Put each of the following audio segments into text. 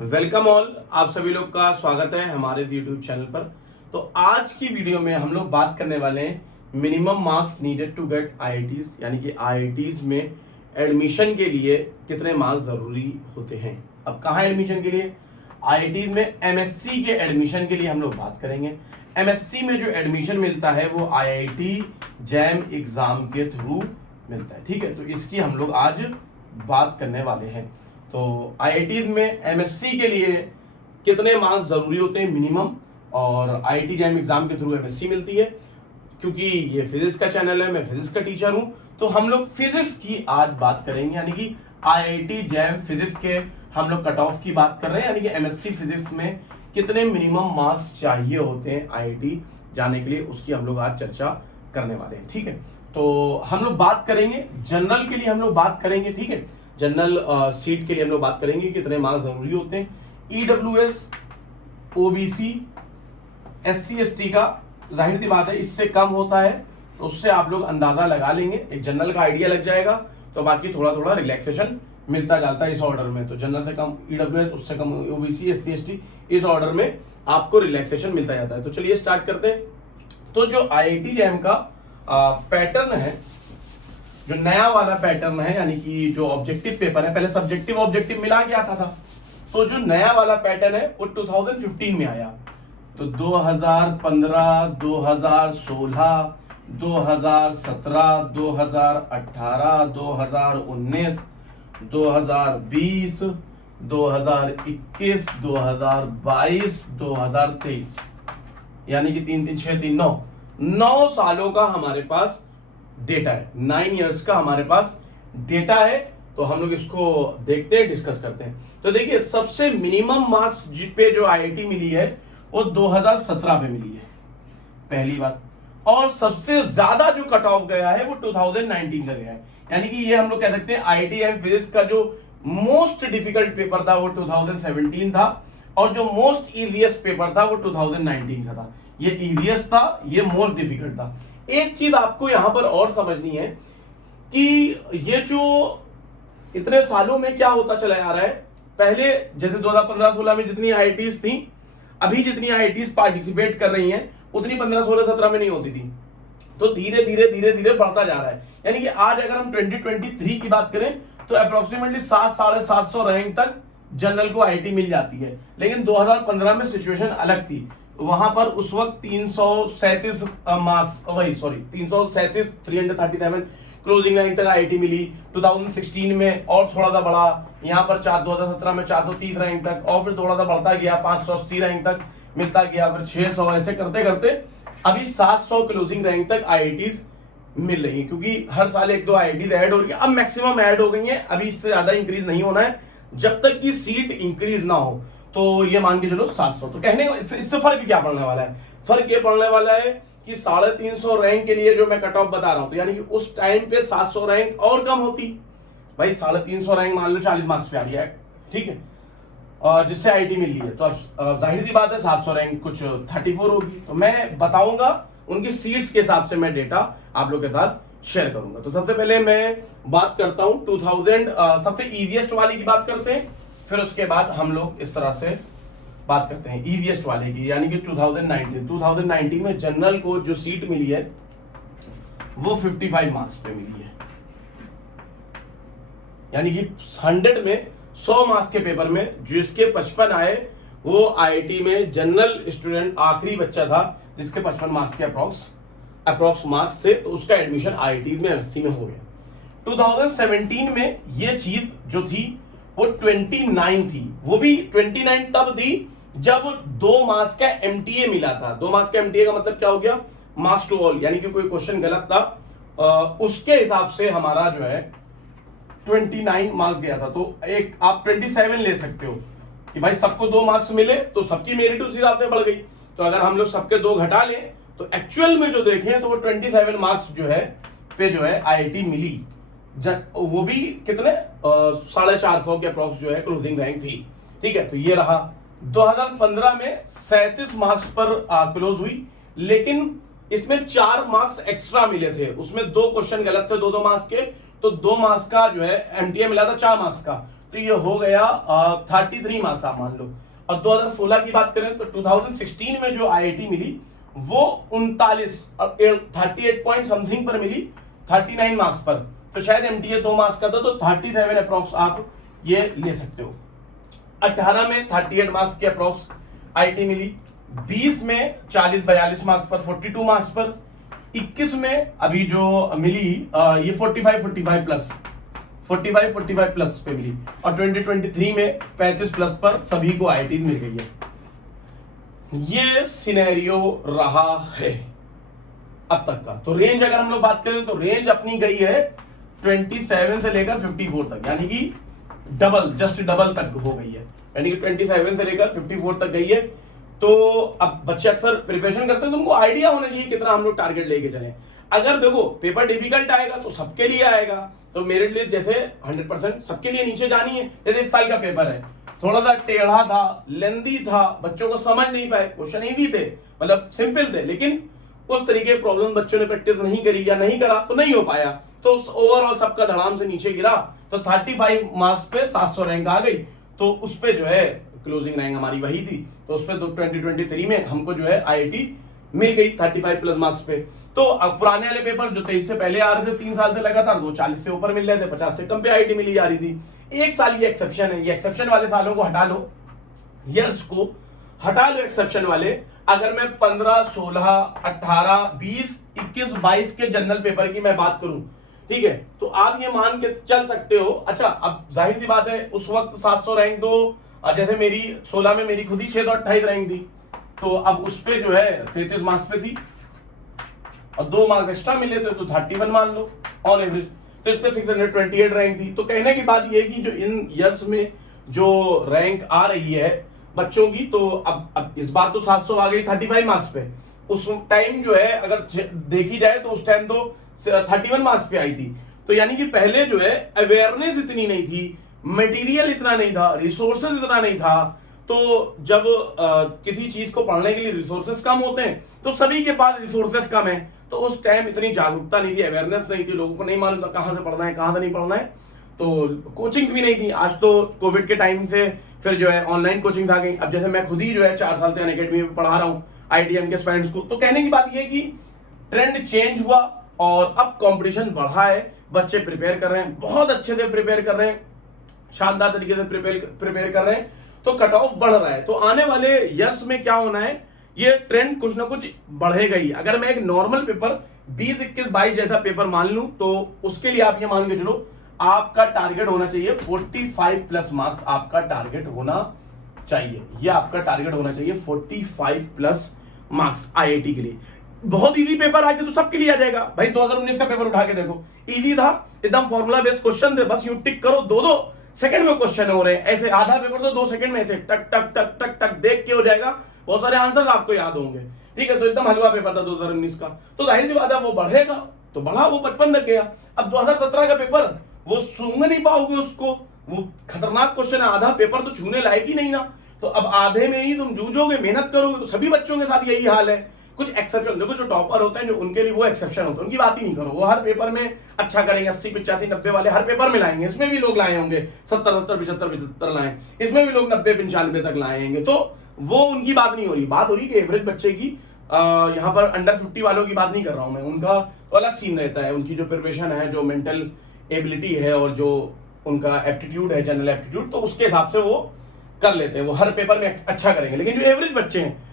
Welcome all, आप सभी लोग का स्वागत है हमारे यूट्यूब चैनल पर। तो आज की वीडियो में हम लोग बात करने वाले हैं minimum marks needed to get IITs, यानी कि आईआईटीज में एडमिशन के लिए कितने मार्क्स जरूरी होते हैं। अब कहाँ एडमिशन के लिए? आईआईटीज में एमएससी के एडमिशन के लिए हम लोग बात करेंगे। एमएससी में जो एडमिशन मिलता है वो आईआईटी जैम एग्जाम के थ्रू मिलता है। ठीक है, तो इसकी हम लोग आज बात करने वाले हैं। तो आईआईटीज में एमएससी के लिए कितने मार्क्स जरूरी होते हैं मिनिमम, और आईआईटी जैम एग्जाम के थ्रू एमएससी मिलती है। क्योंकि ये फिजिक्स का चैनल है, मैं फिजिक्स का टीचर हूं, तो हम लोग फिजिक्स की आज बात करेंगे, यानी कि आईआईटी जैम फिजिक्स के हम लोग कट ऑफ की बात कर रहे हैं, यानी कि एमएससी फिजिक्स में कितने मिनिमम मार्क्स चाहिए होते हैं आईआईटी जाने के लिए, उसकी हम लोग आज चर्चा करने वाले हैं। ठीक है, तो हम लोग बात करेंगे जनरल के लिए, हम लोग बात करेंगे। ठीक है, जनरल सीट के लिए हम लोग बात करेंगे कितने मार्क्स जरूरी होते हैं। ईडब्ल्यूएस, ओबीसी, एससी एसटी का जाहिर सी बात है इससे कम होता है, तो उससे आप लोग अंदाजा लगा लेंगे, एक जनरल का आइडिया लग जाएगा। तो बाकी थोड़ा थोड़ा रिलैक्सेशन मिलता जाता है इस ऑर्डर में। तो जनरल से कम ईडब्ल्यूएस, उससे कम ओबीसी, एससी एसटी, इस ऑर्डर में आपको रिलैक्सेशन मिलता जाता है। तो चलिए स्टार्ट करते हैं। तो जो आईआईटी जैम का पैटर्न है, जो नया वाला पैटर्न है, यानी कि जो ऑब्जेक्टिव पेपर है, पहले सब्जेक्टिव ऑब्जेक्टिव मिला के आता था, तो जो नया वाला पैटर्न है वो 2015 में आया। तो 2015, 2016, 2017, 2018, 2019, 2020, 2021, 2022, 2023, यानी कि 3 3 6 3 9 सालों का हमारे पास डेटा है। 9 इयर्स का हमारे पास डेटा है। तो हम लोग इसको देखते हैं, डिस्कस करते हैं। तो देखिए, सबसे मिनिमम मार्क्स पे जो आईआईटी मिली है वो 2017 पे मिली है, पहली बात। और सबसे ज्यादा जो कट ऑफ गया है वो 2019 का गया है, यानी कि ये हम लोग कह सकते हैं आईआईटी एंड फिजिक्स का जो मोस्ट डिफिकल्ट पेपर था वो 2017 था, और जो मोस्ट इजीएस्ट पेपर था वो 2019 का था। ये इजीएस्ट था, ये मोस्ट डिफिकल्ट था। एक चीज आपको यहां पर और समझनी है कि ये जो इतने सालों में क्या होता चला आ रहा है। पहले जैसे 2015-16 में जितनी आईआईटीज थी, अभी जितनी आईआईटीज पार्टिसिपेट कर रही हैं, उतनी 15-16-17 में नहीं होती थी। तो धीरे धीरे धीरे धीरे बढ़ता जा रहा है। यानी कि आज अगर हम 2023 की बात करें तो अप्रोक्सीमेटली 700-750 रैंक तक जनरल को आईआईटी मिल जाती है। लेकिन 2015 में सिचुएशन अलग थी। वहां पर उस वक्त 337 मार्क्स, वही सॉरी 337, 337 क्लोजिंग रैंक तक आईआईटी मिली। 2016 में और थोड़ा सा बढ़ा, यहाँ पर 2017 में 430 रैंक तक, और फिर थोड़ा सा बढ़ता गया, 580 रैंक तक मिलता गया, फिर 600, ऐसे करते करते अभी 700 क्लोजिंग रैंक तक आईआईटीज मिल रही है। क्योंकि हर साल 1-2 आईआईटीज ऐड हो रही है, अब मैक्सिमम ऐड हो गई है, अभी इससे ज्यादा इंक्रीज नहीं होना है जब तक कि सीट इंक्रीज ना हो। तो ये मान के चलो 700। तो कहने इससे फर्क क्या पड़ने वाला है? फर्क ये पड़ने वाला है कि 350 रैंक के लिए जो मैं कट ऑफ बता रहा हूं, तो यानी कि उस टाइम पे 700 रैंक और कम होती। भाई 350 रैंक मान लो 40 मार्क्स पे आ रही है, ठीक है, जिससे आईआईटी मिल रही है, तो अब जाहिर सी बात है 700 रैंक कुछ 34 होगी। तो मैं बताऊंगा उनकी सीट्स के हिसाब से, मैं डेटा आप लोग के साथ शेयर करूंगा। तो सबसे पहले मैं बात करता हूं 2000 सबसे इजीएस्ट वाली की बात करते हैं, फिर उसके बाद हम लोग इस तरह से बात करते हैं इजीएस्ट वाले की, यानी कि 2019 में जनरल को जो सीट मिली है वो 55 मार्क्स पे मिली है। यानी कि 100 में 100 मार्क्स के पेपर में जिसके 55 आए वो आईआईटी में जनरल स्टूडेंट आखिरी बच्चा था जिसके 55 मार्क्स के अप्रॉक्स मार्क्स थे, तो उसका एडमिशन आईआईटी में एमएससी में हो गया। 2017 में ये चीज जो थी वो 29 थी। वो भी 29 तब थी जब 2 मार्क्स का एमटीए मिला था। 2 मार्क्स का एमटीए का मतलब क्या हो गया? मार्क्स टू ऑल, यानी कि कोई क्वेश्चन गलत था उसके हिसाब से हमारा जो है 29 मार्क्स गया था। तो एक आप 27 ले सकते हो कि भाई सबको 2 मार्क्स मिले तो सबकी मेरिट उस हिसाब से बढ़ गई। तो अगर हम लोग सबके 2 घटा लें तो एक्चुअल में जो देखें तो वो 27 मार्क्स जो है आईआईटी मिली। वो भी कितने 450 के अप्रॉक्स जो है क्लोजिंग रैंक थी। ठीक है, तो ये रहा। 2015 में 37 मार्क्स पर क्लोज हुई, लेकिन इसमें 4 मार्क्स एक्स्ट्रा मिले थे। उसमें 2 क्वेश्चन गलत थे 2-2 मार्क्स के, तो 2 मार्क्स का जो है एमटीए मिला था 4 मार्क्स का। तो ये हो गया 33 मार्क्स आप मान लो। और 2016 की बात करें तो 2016 में जो आईआईटी मिली वो 38 पॉइंट समथिंग पर मिली, 39 मार्क्स पर। तो शायद एमटीए 2 मार्क्स का था, तो 37 अप्रॉक्स आप ये ले सकते हो। 18 में 38 मार्क्स की अप्रॉक्स आईटी मिली, 20 में 40-42 मार्क्स पर, 42 मार्क्स पर, 21 में अभी जो मिली ये 45 प्लस पे मिली, और 2023 में 35 प्लस पर सभी को आईटी मिल गई है। ये सिनेरियो रहा है अब तक का। तो रेंज अगर हम लोग बात करें तो रेंज अपनी गई है 27 से लेकर 54 तक, यानी कि जस्ट डबल तक हो गई है, यानी कि 27 से लेकर 54 तक गई है। तो अब बच्चे अक्सर प्रिपरेशन करते हैं, तुमको आइडिया होना चाहिए कितना हम लोग टारगेट लेके चले। अगर देखो पेपर डिफिकल्ट आएगा तो सबके लिए आएगा, तो मेरे लिए जैसे 100% सबके लिए नीचे जानी है। जैसे इस साल का पेपर है, थोड़ा सा टेढ़ा था, लेंदी था, बच्चों को समझ नहीं पाए, क्वेश्चन इजी थे, मतलब सिंपल थे, लेकिन उस तरीके प्रॉब्लम बच्चों ने प्रैक्टिस नहीं करी या नहीं करा तो नहीं हो पाया, तो ओवरऑल सबका धड़ाम से नीचे गिरा। तो 35 मार्क्स पे 700 रैंक आ गई, तो उस पे जो है क्लोजिंग रैंक हमारी वही थी, तो उस पे 2023 में हमको जो है आईआईटी मिल गई 35 प्लस मार्क्स पे। तो अब पुराने वाले पेपर जो 23 से पहले आ रहे थे 3 साल से लगातार, वो 40 से ऊपर मिल रहे थे, 50 से कम पे आईआईटी मिली जा रही थी। एक साल ये एक्सेप्शन है, ये एक्सेप्शन वाले सालों को हटा लो, ईयर्स को हटा लो एक्सेप्शन वाले। अगर मैं 15, 16, 18, 20, 21, 22 के जनरल पेपर की मैं बात करूं, ठीक है, तो आप ये मान के चल सकते हो। अच्छा, अब जाहिर सी बात है उस वक्त 700 रैंक तो जैसे मेरी 16 में मेरी खुद ही 628 रैंक थी, तो अब उस पे जो है 33 मार्क्स पे थी और 2 मार्क्स एक्स्ट्रा मिले थे, तो 31 मान लो ऑन एवरेज, तो इस पे 628 रैंक थी। तो कहने की बात ये कि जो इन ईयर्स में जो रैंक आ रही है बच्चों की, तो अब इस बार तो 700 आ गई 35 मार्क्स पे। उस टाइम जो है अगर देखी जाए तो उस टाइम तो 31 मार्क्स पे आई थी। तो यानी कि पहले जो है अवेयरनेस इतनी नहीं थी, मटेरियल इतना नहीं था, रिसोर्सेज इतना नहीं था। तो जब किसी चीज को पढ़ने के लिए रिसोर्सेज कम होते हैं तो सभी के पास रिसोर्सेज कम है, तो उस टाइम इतनी जागरूकता नहीं थी, अवेयरनेस नहीं थी, लोगों को नहीं मालूम था कहां से पढ़ना है कहां से नहीं पढ़ना है, तो कोचिंग भी नहीं थी। आज तो कोविड के टाइम से फिर जो है ऑनलाइन कोचिंग आ गई। अब जैसे मैं खुद ही जो है 4 साल से अनअकैडमी में पढ़ा रहा हूँ आईटीएम के स्टूडेंट्स को, तो कहने की बात यह कि ट्रेंड चेंज हुआ और अब कंपटीशन बढ़ा है, बच्चे प्रिपेयर कर रहे हैं, बहुत अच्छे से प्रिपेयर कर रहे हैं, शानदार तरीके से प्रिपेयर कर रहे हैं, तो कट ऑफ बढ़ रहा है। तो आने वाले ईयर्स में क्या होना है, ये ट्रेंड कुछ ना कुछ बढ़ेगा ही। अगर मैं एक नॉर्मल पेपर 20, 21, 22 जैसा पेपर मान लूं, तो उसके लिए आप ये मान के चलो आपका टारगेट होना चाहिए 45 प्लस मार्क्स, आपका टारगेट होना चाहिए, ये आपका टारगेट होना चाहिए 45 प्लस मार्क्स आईआईटी के लिए। बहुत इजी पेपर आके तो सबके लिए आ जाएगा भाई। 2019 का पेपर उठा के देखो, इजी था, एकदम फॉर्मूला बेस्ड क्वेश्चन थे, बस यूं टिक करो, 2-2 सेकंड में क्वेश्चन हो रहे हैं। ऐसे आधा पेपर तो 2 सेकंड में ऐसे टक टक टक टक टक देख के हो जाएगा, बहुत सारे आंसर्स आपको याद होंगे, ठीक है। तो एकदम हलवा पेपर था 2019 का, तो जाहिर सी बात है वो बढ़ेगा, तो बढ़ा, वो 55 तक गया। अब 2017 का पेपर वो सूंघ नहीं पाओगे उसको, वो खतरनाक क्वेश्चन है, आधा पेपर तो छूने लायक ही नहीं ना, तो अब आधे में ही तुम जूझोगे, मेहनत करोगे। तो सभी बच्चों के साथ यही हाल है, कुछ एक्सेप्शन देखो, जो टॉपर होते हैं जो उनके लिए वो एक्सेप्शन होते हैं, उनकी बात ही नहीं करो, वो हर पेपर में अच्छा करेंगे, 80, 85, 90 वाले हर पेपर में लाएंगे। इसमें भी लोग लाए होंगे 70, 75 लाए, इसमें भी लोग 90, 95 तक लाएंगे, तो वो उनकी बात नहीं हो रही। बात हो रही कि एवरेज बच्चे की, यहाँ पर अंडर 50 वालों की बात नहीं कर रहा हूं मैं, उनका तो अलग सीन रहता है, उनकी जो प्रिपरेशन है, जो मेंटल एबिलिटी है और जो उनका एप्टीट्यूड है, जनरल एप्टीट्यूड, तो उसके हिसाब से वो कर लेते हैं, वो हर पेपर में अच्छा करेंगे। लेकिन जो एवरेज बच्चे हैं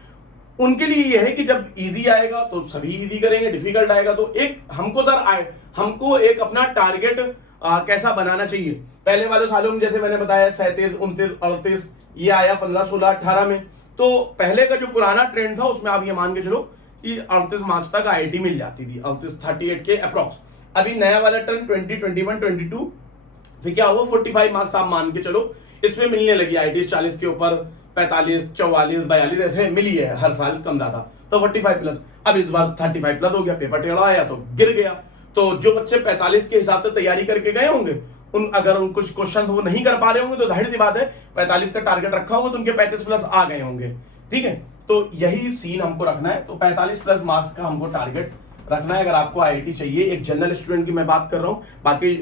उनके लिए ये है कि जब इजी आएगा तो सभी इजी करेंगे, डिफिकल्ट आएगा तो एक हमको एक अपना टारगेट कैसा बनाना चाहिए। पहले वाले सालों में जैसे मैंने बताया 37, 29, 38 ये आया 15, 16, 18 में, तो पहले का जो पुराना ट्रेंड था उसमें आप ये मान के चलो कि 38 मार्क्स तक आईआईटी मिल जाती थी, 38 के अप्रॉक्स। अभी नया वाला टर्न 20, 21, 22 फिर क्या हुआ, 45 मार्क्स आप मान के चलो इसमें मिलने लगी आईआईटी, 40 के ऊपर 45, 44, 42 ऐसे मिली है हर साल कम ज्यादा, तो 45 प्लस। अब इस बार 35 प्लस हो गया, पेपर टेढ़ा आया तो गिर गया। तो जो बच्चे 45 के हिसाब से तैयारी करके गए होंगे, अगर उन कुछ क्वेश्चन वो नहीं कर पा रहे होंगे तो जाहिर सी बात है 45 का टारगेट रखा होगा तो उनके 35 प्लस आ गए होंगे, ठीक है। तो यही सीन हमको रखना है, तो 45 प्लस मार्क्स का हमको टारगेट रखना है अगर आपको आईआईटी चाहिए। एक जनरल स्टूडेंट की मैं बात कर रहा हूँ, बाकी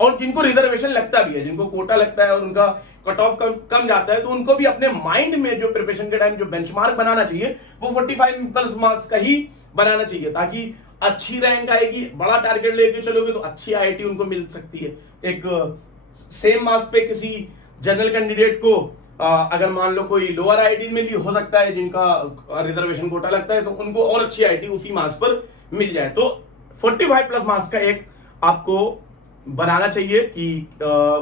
और जिनको रिजर्वेशन लगता भी है, जिनको कोटा लगता है और उनका कट ऑफ कम जाता है, तो उनको भी अपने माइंड में जो प्रिपरेशन के टाइम जो बेंचमार्क बनाना चाहिए वो 45 प्लस मार्क्स का ही बनाना चाहिए, ताकि अच्छी रैंक आएगी। बड़ा टारगेट लेके चलोगे तो अच्छी आईआईटी उनको मिल सकती है। एक सेम मार्क्स पे किसी जनरल कैंडिडेट को अगर मान लो कोई लोअर आईआईटी मिली, हो सकता है जिनका रिजर्वेशन कोटा लगता है तो उनको और अच्छी आईआईटी उसी मार्क्स पर मिल जाए। तो 45 प्लस मार्क्स का एक आपको बनाना चाहिए कि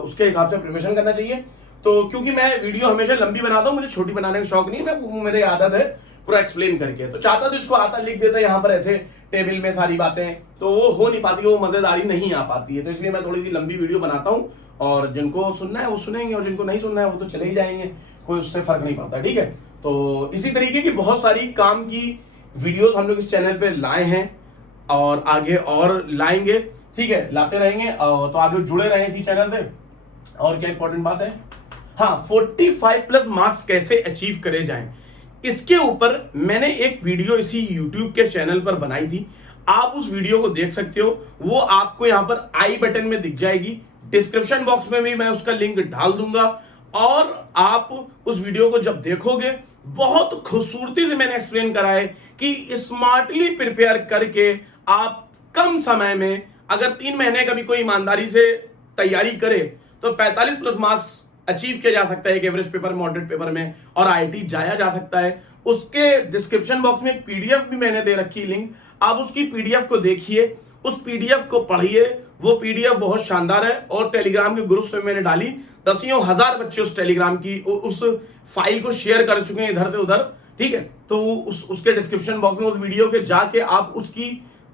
उसके हिसाब से प्रिपरेशन करना चाहिए। तो क्योंकि मैं वीडियो हमेशा लंबी बनाता हूं, मुझे छोटी बनाने का शौक नहीं है, मैं मेरी आदत है पूरा एक्सप्लेन करके। तो चाहता तो इसको आता लिख देता यहाँ पर ऐसे टेबल में सारी बातें, तो वो हो नहीं पाती, वो मजेदारी नहीं आ पाती है। तो इसलिए मैं थोड़ी सी लंबी वीडियो बनाता हूँ, और जिनको सुनना है वो सुनेंगे और जिनको नहीं सुनना है वो तो चले ही जाएंगे, कोई उससे फर्क नहीं पड़ता, ठीक है। तो इसी तरीके की बहुत सारी काम की वीडियोस हम लोग इस चैनल पे लाए हैं और आगे और लाएंगे, ठीक है, लाते रहेंगे। तो आप लोग जुड़े रहें इसी चैनल से। और क्या इंपॉर्टेंट बात है, हाँ, 45 प्लस मार्क्स कैसे अचीव करे जाएं, इसके ऊपर मैंने एक वीडियो इसी YouTube के चैनल पर बनाई थी। आप उस वीडियो को देख सकते हो, वो आपको यहां पर आई बटन में दिख जाएगी, डिस्क्रिप्शन बॉक्स में भी मैं उसका लिंक डाल दूंगा। और आप उस वीडियो को जब देखोगे, बहुत खूबसूरती से मैंने एक्सप्लेन करा है कि स्मार्टली प्रिपेयर करके आप कम समय में, अगर 3 महीने का भी कोई ईमानदारी से तैयारी करे तो 45 प्लस मार्क्स अचीव किया जा सकता है एक एवरेज पेपर, मॉडरेट पेपर में, और आईआईटी जाया जा सकता है। उसके डिस्क्रिप्शन बॉक्स में एक पीडीएफ भी मैंने दे रखी, लिंक, आप उसकी पीडीएफ को देखिए, उस पीडीएफ को पढ़िए। वो पीडीएफ बहुत शानदार है और टेलीग्राम के ग्रुप में मैंने डाली, दसियों हजार बच्चे उस टेलीग्राम की उस फाइल को शेयर कर चुके हैं इधर से उधर, ठीक है। तो उसके डिस्क्रिप्शन बॉक्स में उस वीडियो के जाके आप उसकी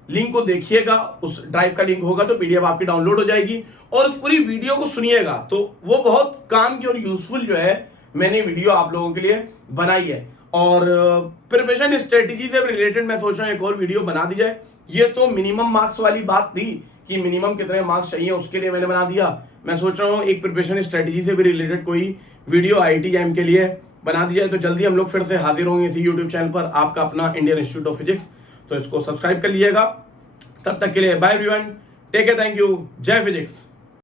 लिंक को देखिएगा, उस ड्राइव का लिंक होगा तो पीडीएफ आपकी डाउनलोड हो जाएगी, और उस पूरी वीडियो को सुनिएगा। तो वो बहुत काम की और यूजफुल जो है मैंने वीडियो आप लोगों के लिए बनाई है। और प्रिपरेशन स्ट्रेटेजी से रिलेटेड मैं सोच रहा हूँ एक और वीडियो बना दी जाए। ये तो मिनिमम मार्क्स वाली बात थी कि मिनिमम कितने मार्क्स चाहिए, उसके लिए मैंने बना दिया। मैं सोच रहा हूँ एक प्रिपरेशन स्ट्रेटेजी से भी रिलेटेड कोई वीडियो आईआईटी जैम के लिए बना दी जाए। तो जल्दी हम लोग फिर से हाजिर होंगे इसी यूट्यूब चैनल पर, आपका अपना इंडियन इंस्टीट्यूट ऑफ फिजिक्स। तो इसको सब्सक्राइब कर लीजिएगा। तब तक के लिए bye everyone, take care, thank you, जय फिजिक्स।